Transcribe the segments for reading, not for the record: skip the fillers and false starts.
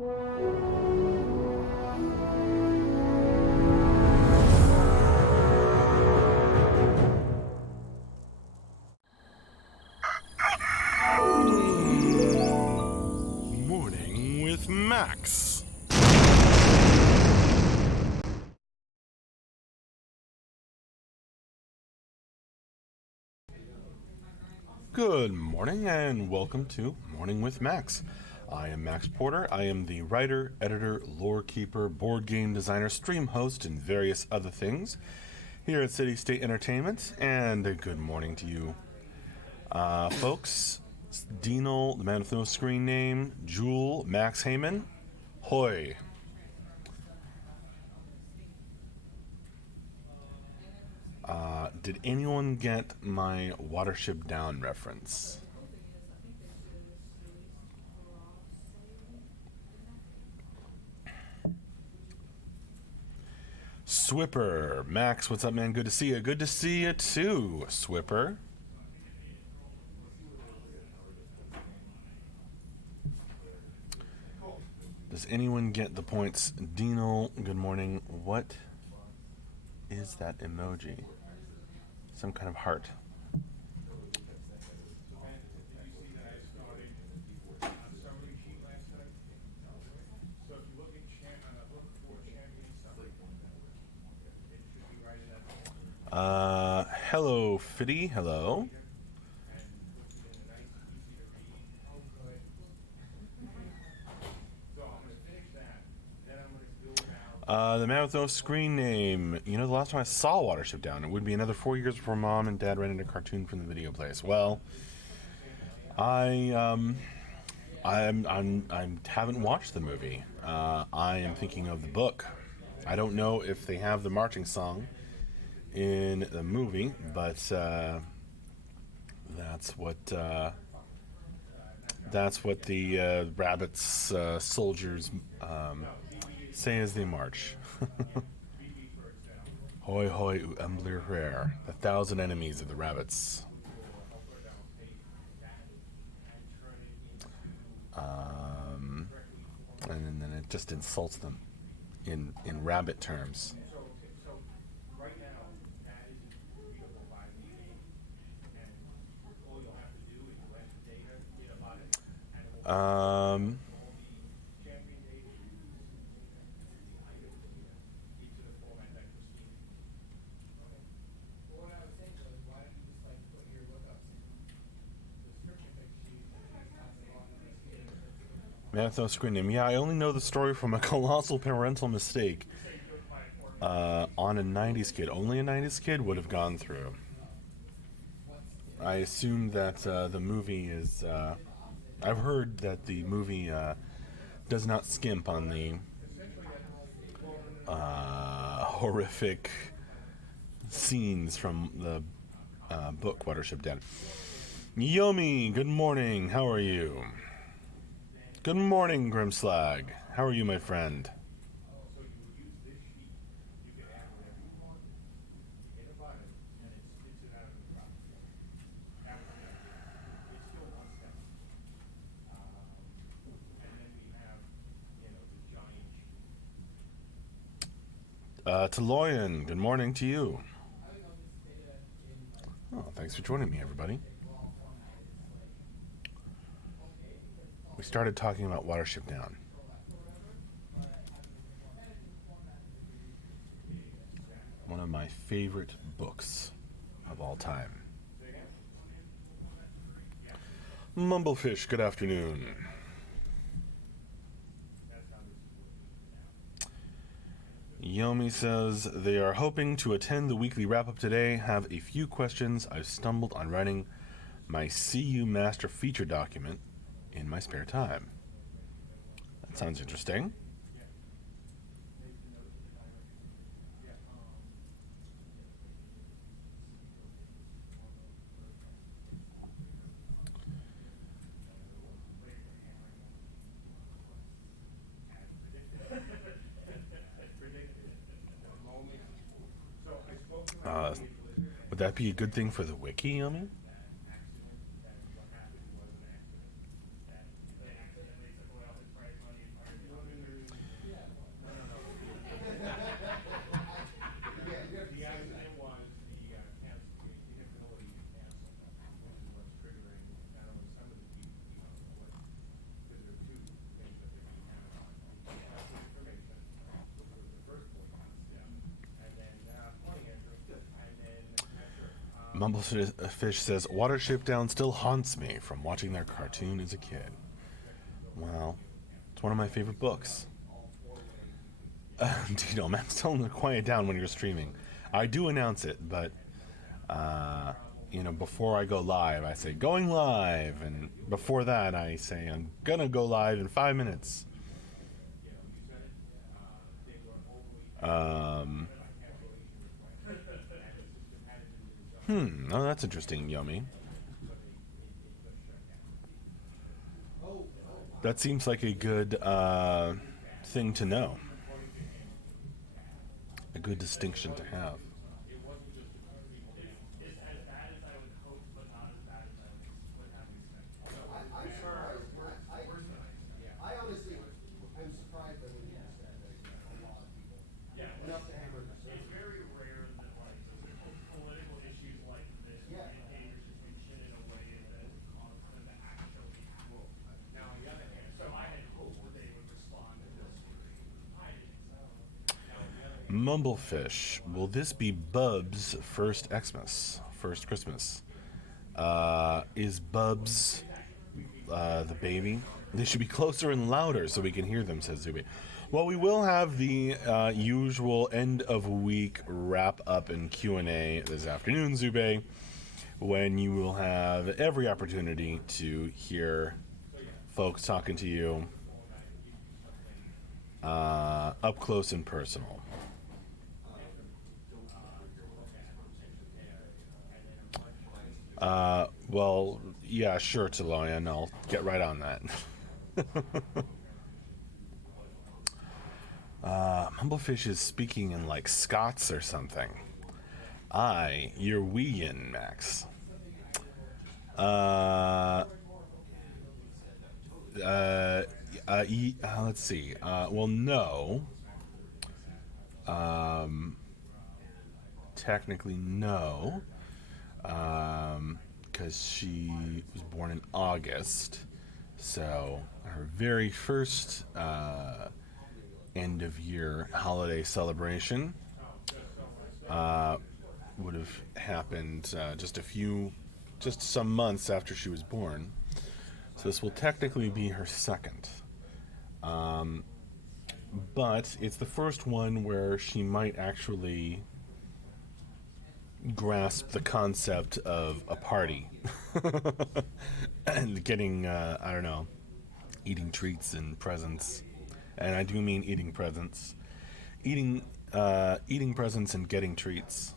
Morning with Max. Good morning and welcome to Morning with Max. I am Max Porter. I am the writer, editor, lore keeper, board game designer, stream host, and various other things here at City State Entertainment. And good morning to you, folks. Dino, the man with no screen name, Jewel, Max Heyman, Hoy. Did anyone get my Watership Down reference? Swipper. Max, what's up, man? Good to see you. Good to see you, too, Swipper. Does anyone get the points? Dino, good morning. What is that emoji? Some kind of heart. Hello, Fiddy. Hello. The man with no screen name. You know, the last time I saw Watership Down, it would be another 4 years before Mom and Dad rented a cartoon from the video place. Well, I haven't watched the movie. I am thinking of the book. I don't know if they have the marching song in the movie, but that's what the rabbits soldiers say as they march. Hoi hoi u emblir rare, the 1,000 enemies of the rabbits. And then it just insults them in rabbit terms. Man with no screen name. Yeah, I only know the story from a colossal parental mistake on a 90s kid. Only a 90s kid would have gone through. I assume that the movie is... I've heard that the movie does not skimp on the horrific scenes from the book Watership Down. Yomi, good morning. How are you? Good morning, Grimslag. How are you, my friend? Taloyan, good morning to you. Oh, thanks for joining me, everybody. We started talking about Watership Down. One of my favorite books of all time. Mumblefish, good afternoon. Yomi says they are hoping to attend the weekly wrap-up today. Have a few questions. I've stumbled on writing my CU Master feature document in my spare time. That sounds interesting. Would that be a good thing for the wiki, Yomi? Mumblefish says, Watership Down still haunts me from watching their cartoon as a kid. Well, it's one of my favorite books. Dino, Max, tell them to quiet down when you're streaming. I do announce it, but, before I go live, I say, going live. And before that, I say, I'm gonna go live in 5 minutes. Oh, that's interesting, Yummy. That seems like a good thing to know. A good distinction to have. Mumblefish, will this be Bub's first Xmas? First Christmas? Is Bubs the baby? They should be closer and louder so we can hear them, says Zuby. Well, we will have the usual end of week wrap up and Q&A this afternoon, Zube, when you will have every opportunity to hear folks talking to you up close and personal. Well, yeah, sure, Taloyan. I'll get right on that. Mumblefish is speaking in like Scots or something. You're weein', Max. Let's see. Well, no. Technically, no. Because she was born in August, so her very first end of year holiday celebration would have happened just some months after she was born. So this will technically be her second. But it's the first one where she might actually grasp the concept of a party and getting eating treats and presents. And I do mean eating presents, eating presents and getting treats.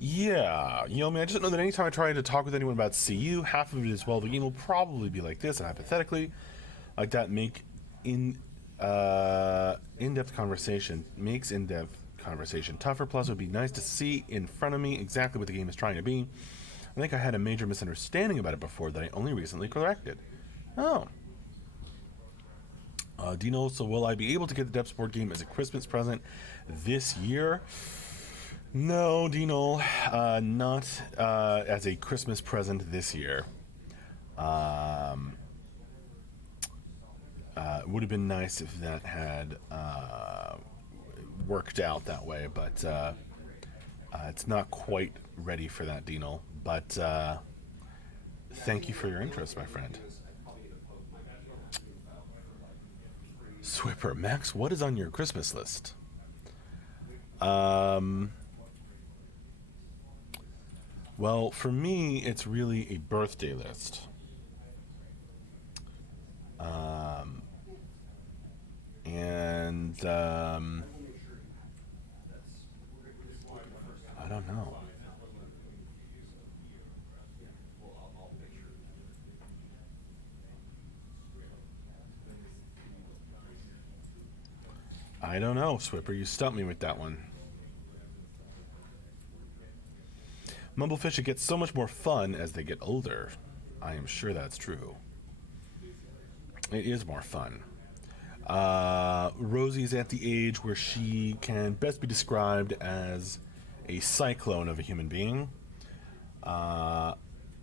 Yeah, I just know that anytime I try to talk with anyone about CU, half of it is, well, the game will probably be like this, and hypothetically, like that in-depth conversation makes in-depth conversation tougher. Plus, it would be nice to see in front of me exactly what the game is trying to be. I think I had a major misunderstanding about it before that I only recently corrected. Oh. Dino, so will I be able to get the Depths board game as a Christmas present this year? No, Dino, not as a Christmas present this year. It would have been nice if that had worked out that way, but it's not quite ready for that, Dino. But thank you for your interest, my friend. Swipper, Max, what is on your Christmas list? Well, for me, it's really a birthday list. I don't know. I don't know, Swipper. You stumped me with that one. Mumblefish, it gets so much more fun as they get older. I am sure that's true. It is more fun. Rosie's at the age where she can best be described as a cyclone of a human being,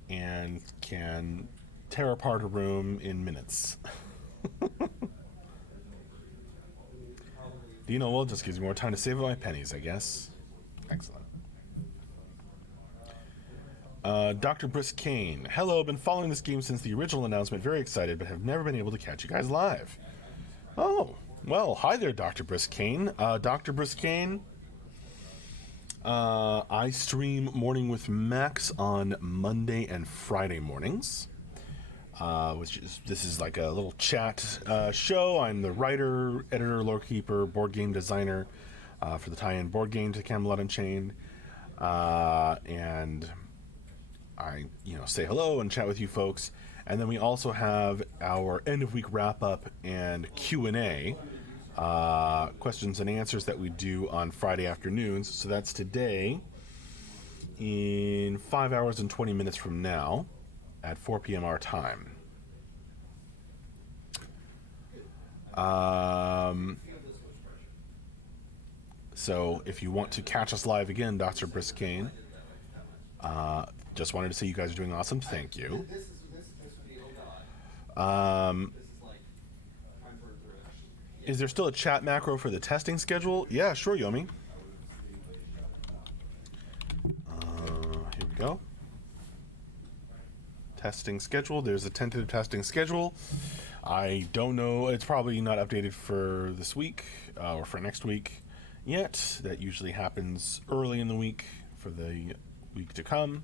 and can tear apart a room in minutes. Well, just gives me more time to save up my pennies, I guess. Excellent. Dr. Briskane. Hello, been following this game since the original announcement. Very excited, but have never been able to catch you guys live. Oh, well, hi there, Dr. Briskane. Dr. Briskane, I stream Morning with Max on Monday and Friday mornings. This is like a little chat show. I'm the writer, editor, lore keeper, board game designer for the tie-in board game to Camelot Unchained, and I say hello and chat with you folks. And then we also have our end of week wrap up and Q&A, questions and answers that we do on Friday afternoons. So that's today in 5 hours and 20 minutes from now at 4 p.m. our time. So if you want to catch us live again, Dr. Briskane, just wanted to say you guys are doing awesome. Thank you. Is there still a chat macro for the testing schedule? Yeah, sure, Yomi. Here we go. Testing schedule. There's a tentative testing schedule. I don't know. It's probably not updated for this week or for next week yet. That usually happens early in the week for the week to come,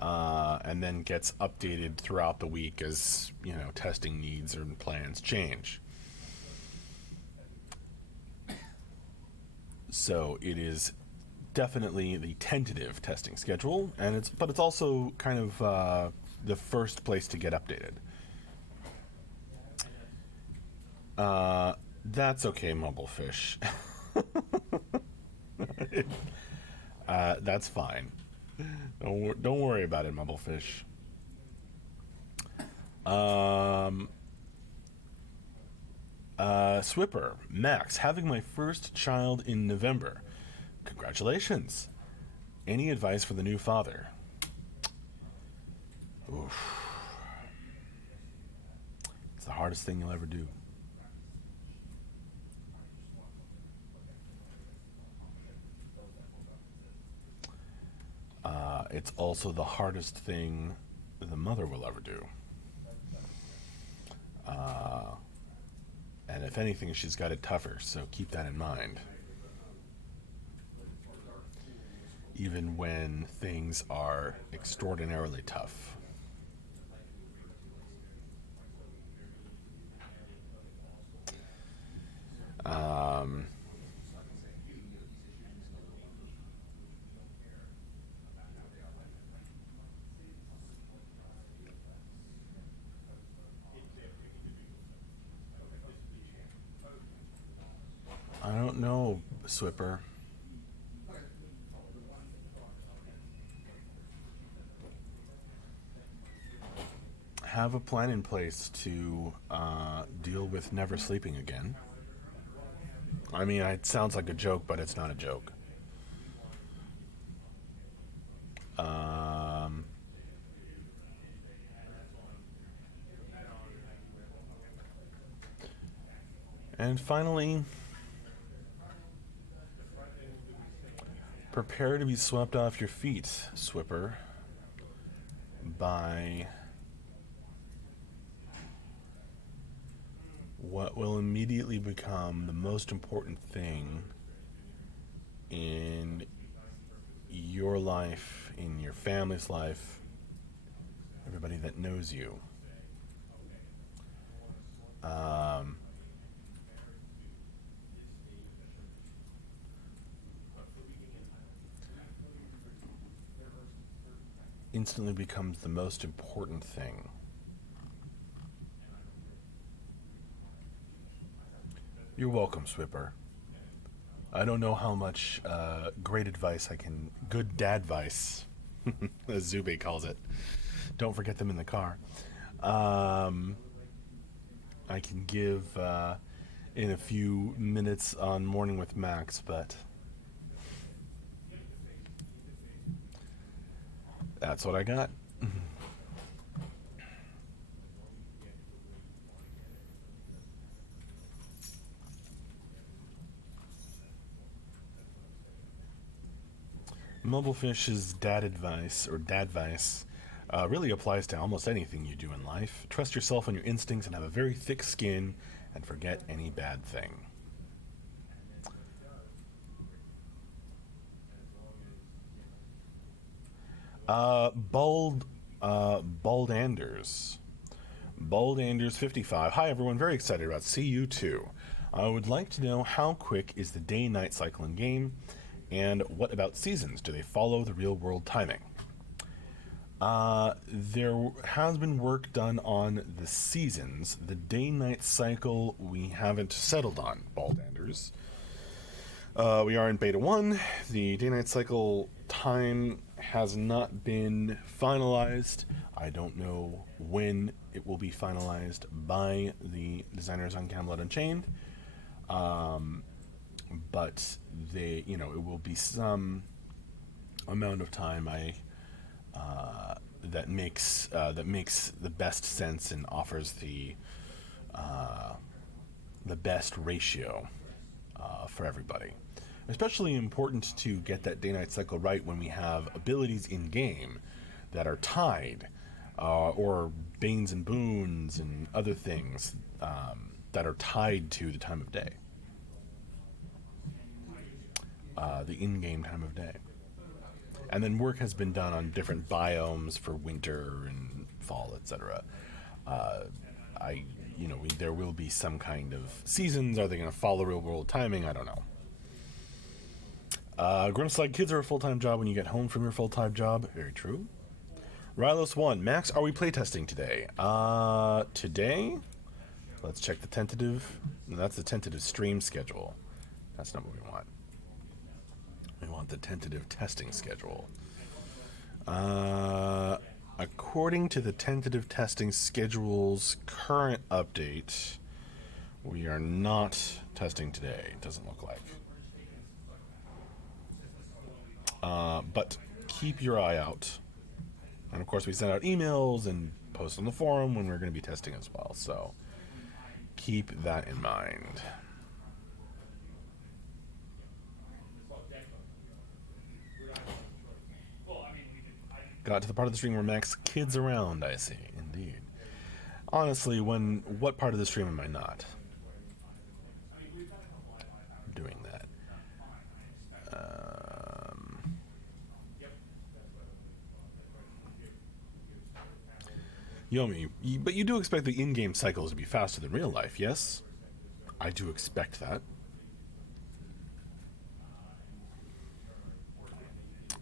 and then gets updated throughout the week as testing needs and plans change. So it is definitely the tentative testing schedule, and it's also kind of the first place to get updated. That's okay, Mumblefish. That's fine. Don't worry about it, Mumblefish. Swipper, Max, having my first child in November. Congratulations. Any advice for the new father? Oof. It's the hardest thing you'll ever do. It's also the hardest thing the mother will ever do. And if anything, she's got it tougher, so keep that in mind. Even when things are extraordinarily tough. I don't know, Swipper. Have a plan in place to deal with never sleeping again. I mean, it sounds like a joke, but it's not a joke. And finally, prepare to be swept off your feet, Swipper, by what will immediately become the most important thing in your life, in your family's life, everybody that knows you. Instantly becomes the most important thing. You're welcome, Swipper. I don't know how much great advice good dad advice, as Zube calls it. Don't forget them in the car. I can give in a few minutes on Morning with Max, but that's what I got. Mobile-fish's dad advice, or dadvice, really applies to almost anything you do in life. Trust yourself and your instincts and have a very thick skin and forget any bad thing. Bald, Bald Anders. Bald Anders 55. Hi everyone, very excited about CU2. I would like to know how quick is the day-night cycle in game, and what about seasons? Do they follow the real-world timing? There has been work done on the seasons. The day-night cycle we haven't settled on, Bald Anders. We are in Beta 1. The day-night cycle time has not been finalized. I don't know when it will be finalized by the designers on Camelot Unchained. But it will be some amount of time that makes the best sense and offers the best ratio for everybody. Especially important to get that day-night cycle right when we have abilities in game that are tied, or banes and boons and other things that are tied to the time of day, the in-game time of day. And then work has been done on different biomes for winter and fall, etc. There will be some kind of seasons. Are they going to follow real-world timing? I don't know. Grimslide, kids are a full-time job when you get home from your full-time job. Very true. Rylos1, Max, are we playtesting today? Today? Let's check the tentative. No, that's the tentative stream schedule. That's not what we want. We want the tentative testing schedule. According to the tentative testing schedule's current update, we are not testing today. It doesn't look like. But keep your eye out. And of course we send out emails and post on the forum when we're going to be testing as well. So keep that in mind. Got to the part of the stream where Max kids around, I see. Indeed. Honestly, what part of the stream am I not doing that? Yomi, but you do expect the in-game cycles to be faster than real life, yes? I do expect that.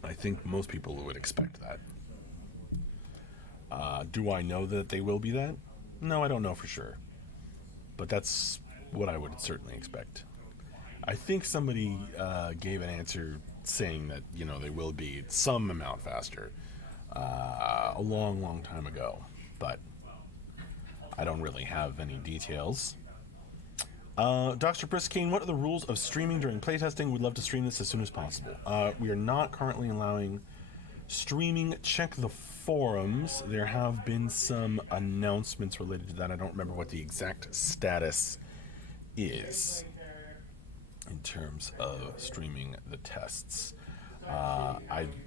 I think most people would expect that. Do I know that they will be that? No, I don't know for sure. But that's what I would certainly expect. I think somebody gave an answer saying that, they will be some amount faster a long, long time ago. But I don't really have any details. Dr. Briskane, what are the rules of streaming during playtesting? We'd love to stream this as soon as possible. We are not currently allowing streaming. Check the forums. There have been some announcements related to that. I don't remember what the exact status is in terms of streaming the tests.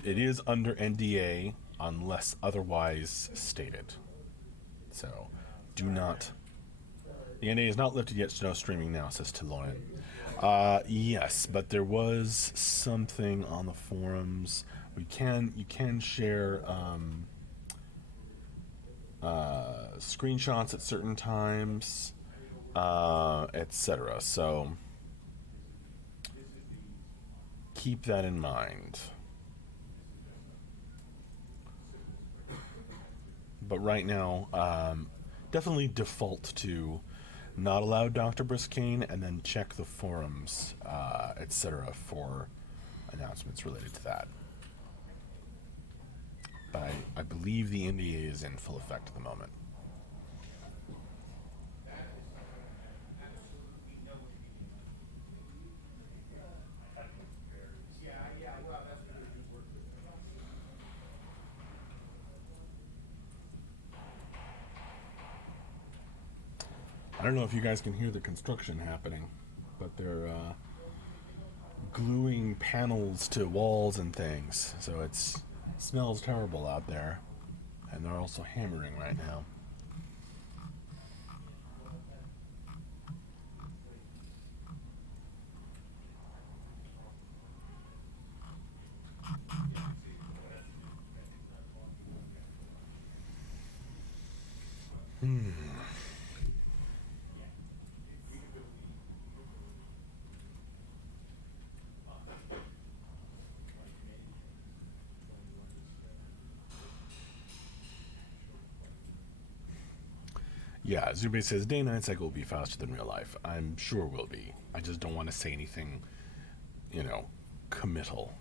It is under NDA unless otherwise stated. So, do not... The NDA is not lifted yet, so no streaming now, says Teloyan. Yes, but there was something on the forums. You can share screenshots at certain times, etc. So keep that in mind. But right now, definitely default to not allow Dr. Briskane, and then check the forums, etc. for announcements related to that. But I believe the NDA is in full effect at the moment. I don't know if you guys can hear the construction happening, but they're gluing panels to walls and things. So it smells terrible out there. And they're also hammering right now. Yeah, Zube says day 9 cycle will be faster than real life. I'm sure will be. I just don't want to say anything, committal.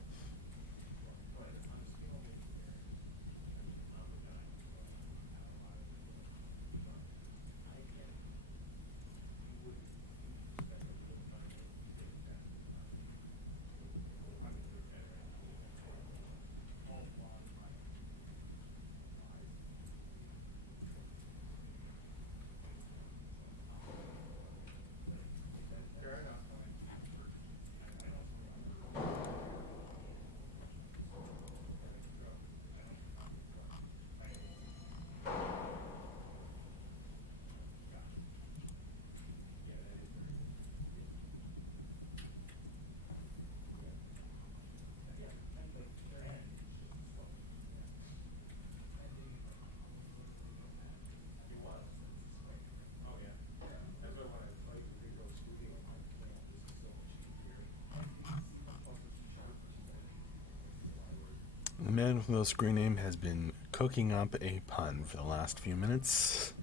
The man with no screen name has been cooking up a pun for the last few minutes.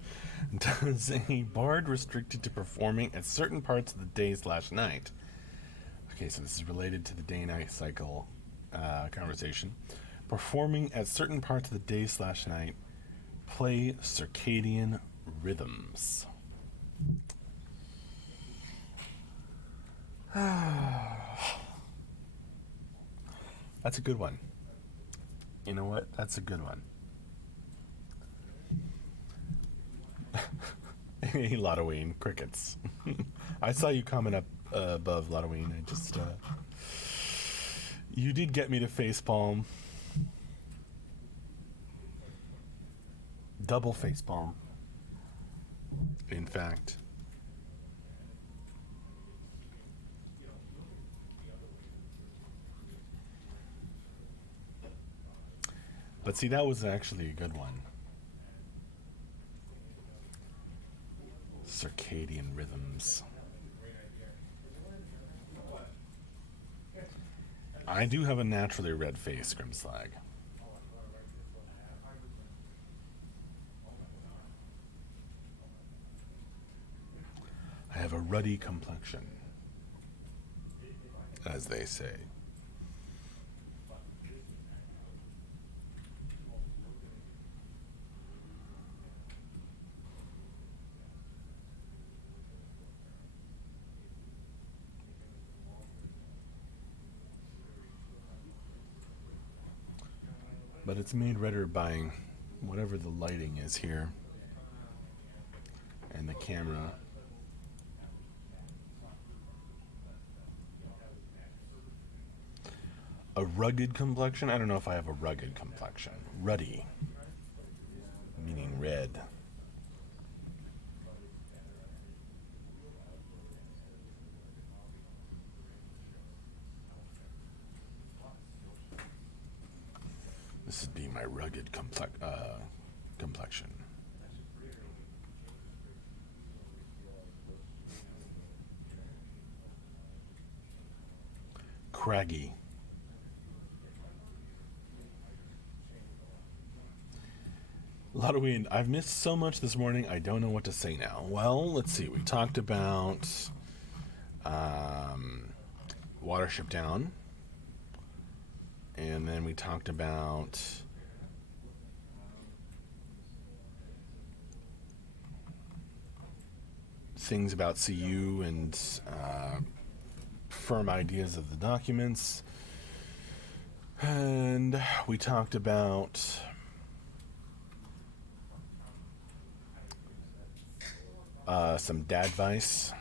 Does a bard restricted to performing at certain parts of the day/night? Okay, so this is related to the day-night cycle conversation. Performing at certain parts of the day/night play circadian rhythms. That's a good one. You know what? That's a good one. Hey, Lotoween, crickets. I saw you comment up above Lotoween. I just, you did get me to facepalm. Double facepalm. In fact. But see, that was actually a good one. Circadian rhythms. I do have a naturally red face, Grimslag. I have a ruddy complexion, as they say. But it's made redder by whatever the lighting is here and the camera. A rugged complexion? I don't know if I have a rugged complexion. Ruddy, meaning red. This would be my rugged complexion. Craggy. Lotoween, I've missed so much this morning, I don't know what to say now. Well, let's see. We talked about Watership Down. And then we talked about things about CU and firm ideas of the documents. And we talked about some dad advice.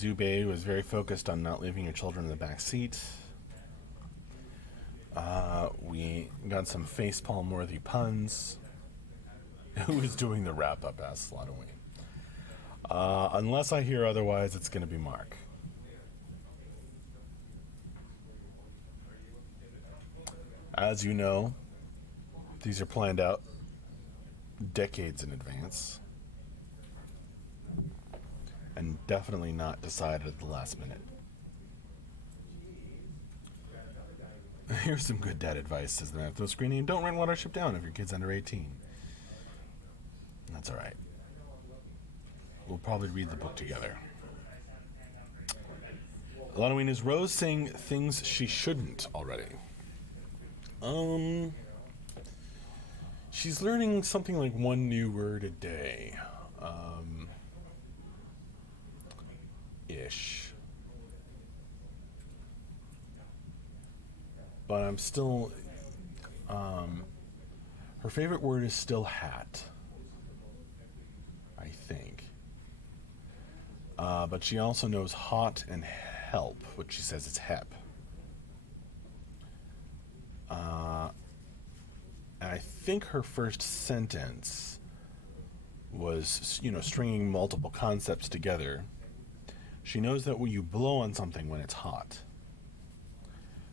Zubei was very focused on not leaving your children in the back seat. We got some facepalm-worthy puns. Who is doing the wrap-up, asks Lotaween. Unless I hear otherwise, it's going to be Mark. As you know, these are planned out decades in advance. And definitely not decided at the last minute. Here's some good dad advice, says the man with no screen name. Don't rent Watership Down if your kid's under 18. That's alright. We'll probably read the book together. Halloween, is Rose saying things she shouldn't already? She's learning something like one new word a day. Ish. But I'm still, her favorite word is still hat, I think. But she also knows hot and help, which she says is hep. I think her first sentence was, stringing multiple concepts together. She knows that when you blow on something when it's hot.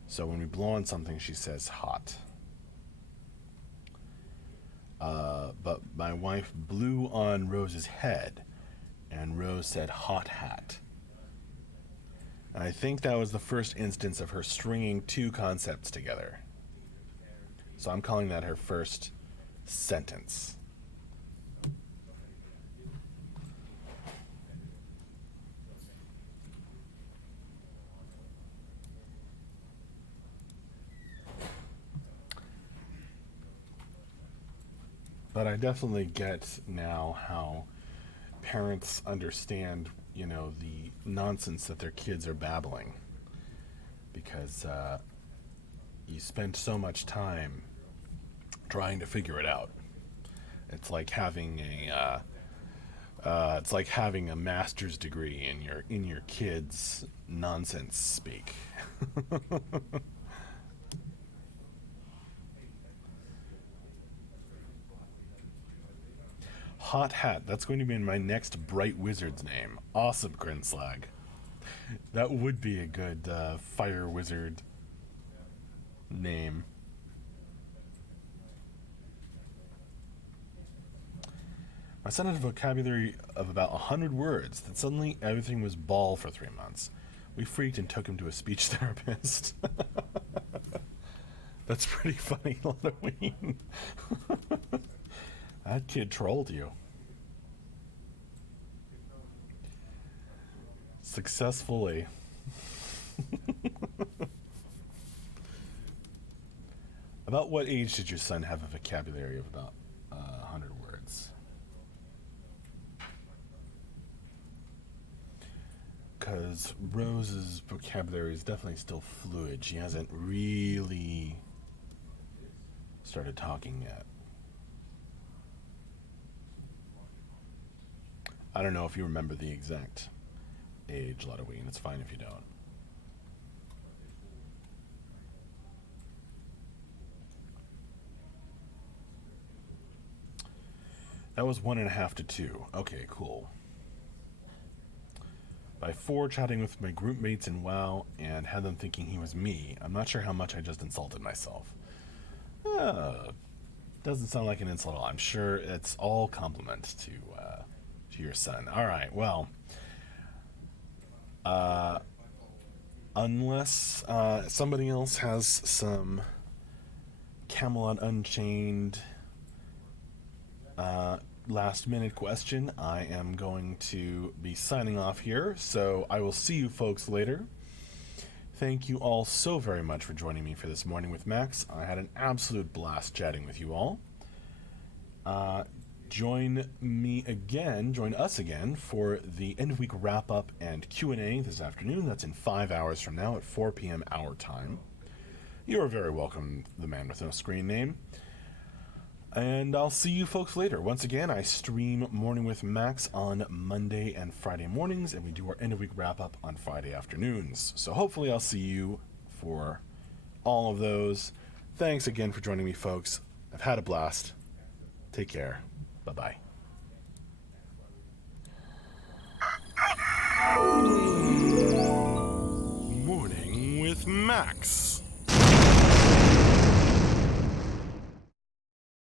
So when we blow on something, she says hot. But my wife blew on Rose's head, and Rose said hot hat. And I think that was the first instance of her stringing two concepts together. So I'm calling that her first sentence. But I definitely get now how parents understand, the nonsense that their kids are babbling. Because you spend so much time trying to figure it out. It's like having a master's degree in your kids' nonsense speak. Hot hat. That's going to be in my next Bright Wizard's name. Awesome, Grinslag. That would be a good fire wizard name. My son had a vocabulary of about 100 words. Then suddenly everything was ball for 3 months. We freaked and took him to a speech therapist. That's pretty funny, Halloween. That kid trolled you. Successfully. About what age did your son have a vocabulary of about 100 words? Because Rose's vocabulary is definitely still fluid. She hasn't really started talking yet. I don't know if you remember the exact age, Ludwig. It's fine if you don't. That was 1.5 to 2. Okay, cool. By 4, chatting with my group mates in WoW and had them thinking he was me. I'm not sure how much I just insulted myself. Doesn't sound like an insult at all. I'm sure it's all compliment to your son. All right, well, unless somebody else has some Camelot Unchained last minute question, I am going to be signing off here, so I will see you folks later. Thank you all so very much for joining me for this Morning with Max. I had an absolute blast chatting with you all. Join us again for the end of week wrap up and Q&A this afternoon. That's in 5 hours from now at 4 p.m. our time. You are very welcome, the man with no screen name. And I'll see you folks later. Once again, I stream Morning with Max on Monday and Friday mornings, and we do our end of week wrap up on Friday afternoons. So hopefully I'll see you for all of those. Thanks again for joining me, folks. I've had a blast. Take care. Bye-bye. Morning with Max.